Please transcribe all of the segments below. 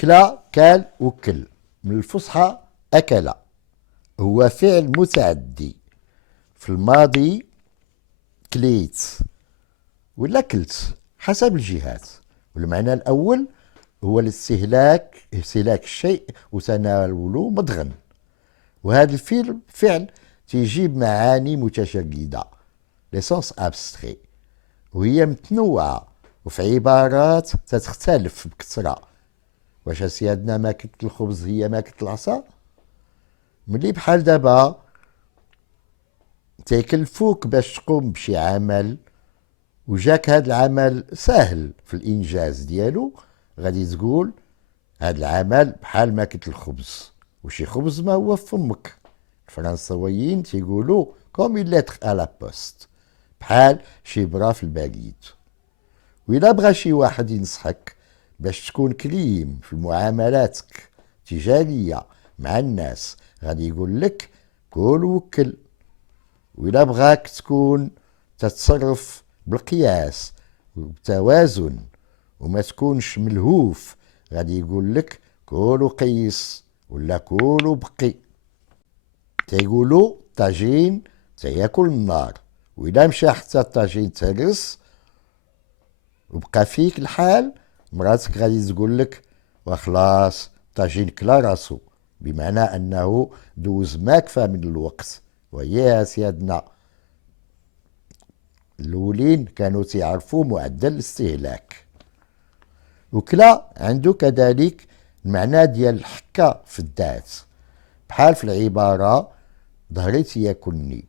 كلا، كال، وكل. من الفصحى أكل هو فعل متعدي في الماضي، كليت ولا كلت حسب الجهات. والمعنى الأول هو استهلاك الشيء وتناوله مضغا. وهذا الفعل تيجيب معاني متشددة، ليسونس ابستري، وهي متنوعة وفي عبارات تتختلف بكثرة. واش سيادنا ماكلة الخبز هي ماكلة العصا؟ ملي بحال دابا تيكلفوك باش تقوم بشي عمل وجاك هاد العمل سهل في الانجاز ديالو، غادي تقول هاد العمل بحال ماكلة الخبز. وشي خبز ما هو في فمك. الفرنسويين تيقولوا كوم اون لتر ا لا بوست، بحال شي برا في البريد. وإلا بغى شي واحد ينصحك باش تكون كريم في معاملاتك تجارية مع الناس، غادي يقول لك كول وكل. وإلا بغاك تكون تتصرف بالقياس وبتوازن وما تكونش ملهوف، غادي يقول لك كول وقيس ولا كول وبقي. تيقولوا طاجين تياكل النار، وإلا مشى حتى الطاجين تهرس وبقى فيك الحال، مراتك غادي تقول لك وخلاص طاجين كلا راسو، بمعنى أنه دوز ما كفى من الوقت. ويا سيادنا الأولين كانوا تيعرفوا معدل الاستهلاك. وكلا عنده كذلك المعنى ديال الحكة في الذات، بحال في العبارة ظهري ياكلني.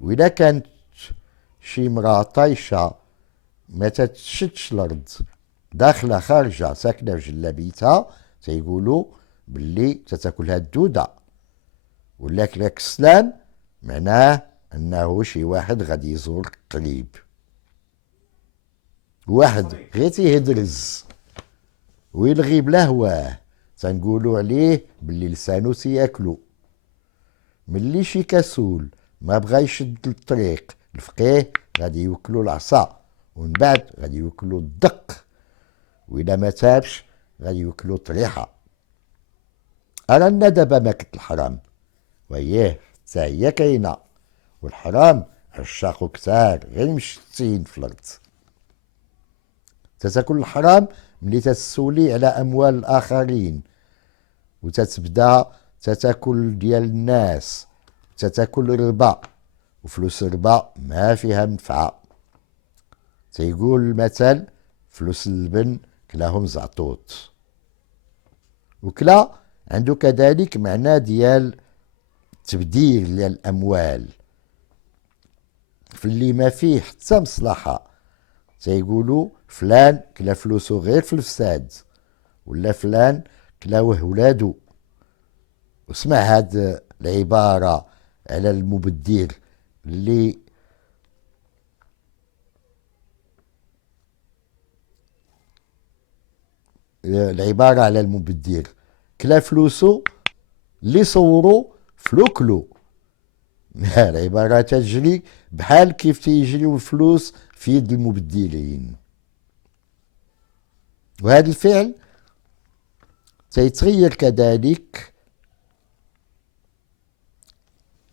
وإذا كانت شي مرأة طايشة ما تتشدش الأرض، داخلة خارجة ساكنة في جلابيتها، تيقولوا باللي تتاكلها الدودة. ولا كسلان معناه أنه شي واحد غادي يزور قريب. واحد غير تيهدرز ويلغي بلا هواه، تنقولوا عليه باللي لسانو تياكلو. ملي شي كسول ما بغا يشد الطريق، الفقيه غادي يوكلو العصا، ومن بعد غادي يوكلو الدق، وإذا ما تابش غادي يوكلو طريحة. أرانا دابا ماكلة الحرام، وياه حتى هي كاينة، والحرام عشاقو كتار غير مشتين في الأرض. تتاكل الحرام ملي تتسولي على أموال الآخرين، وتتبدا تتاكل ديال الناس، تتاكل ربا، وفلوس الربا ما فيها منفعة. تيقول المثل فلوس اللبن كلاهم زعطوط. وكلا عنده كذلك معنى ديال تبديل ديال الأموال في اللي ما فيه حتى مصلحة. تيقولوا فلان كلا فلوسو غير في الفساد، ولا فلان كلاوه ولادو. واسمع هاد العبارة على المبدر اللي العبارة على المبدر كلا فلوسو اللي صورو فلوكلو. العبارة تجري بحال كيف تيجريو الفلوس في يد المبدلين. وهذا الفعل سيتغير كذلك،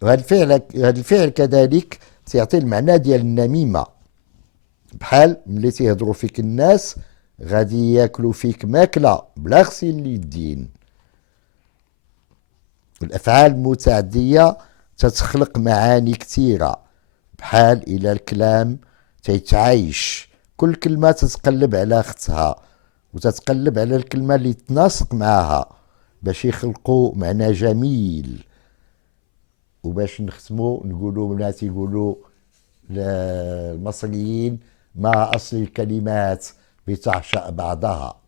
وهذا الفعل كذلك سيعطي المعنى ديال النميمة، بحال ملي تيهضروا فيك الناس غادي ياكلوا فيك ماكلة بلا غسيل اليدين. الأفعال المتعدية تتخلق معاني كثيرة، بحال إلى الكلام تيتعايش، كل كلمة تتقلب على أختها وتتقلب على الكلمة اللي تناسق معها باش يخلقوا معنى جميل. وباش نختموا نقولوا الناس يقولوا المصريين ما أصل الكلمات بتعشق بعضها.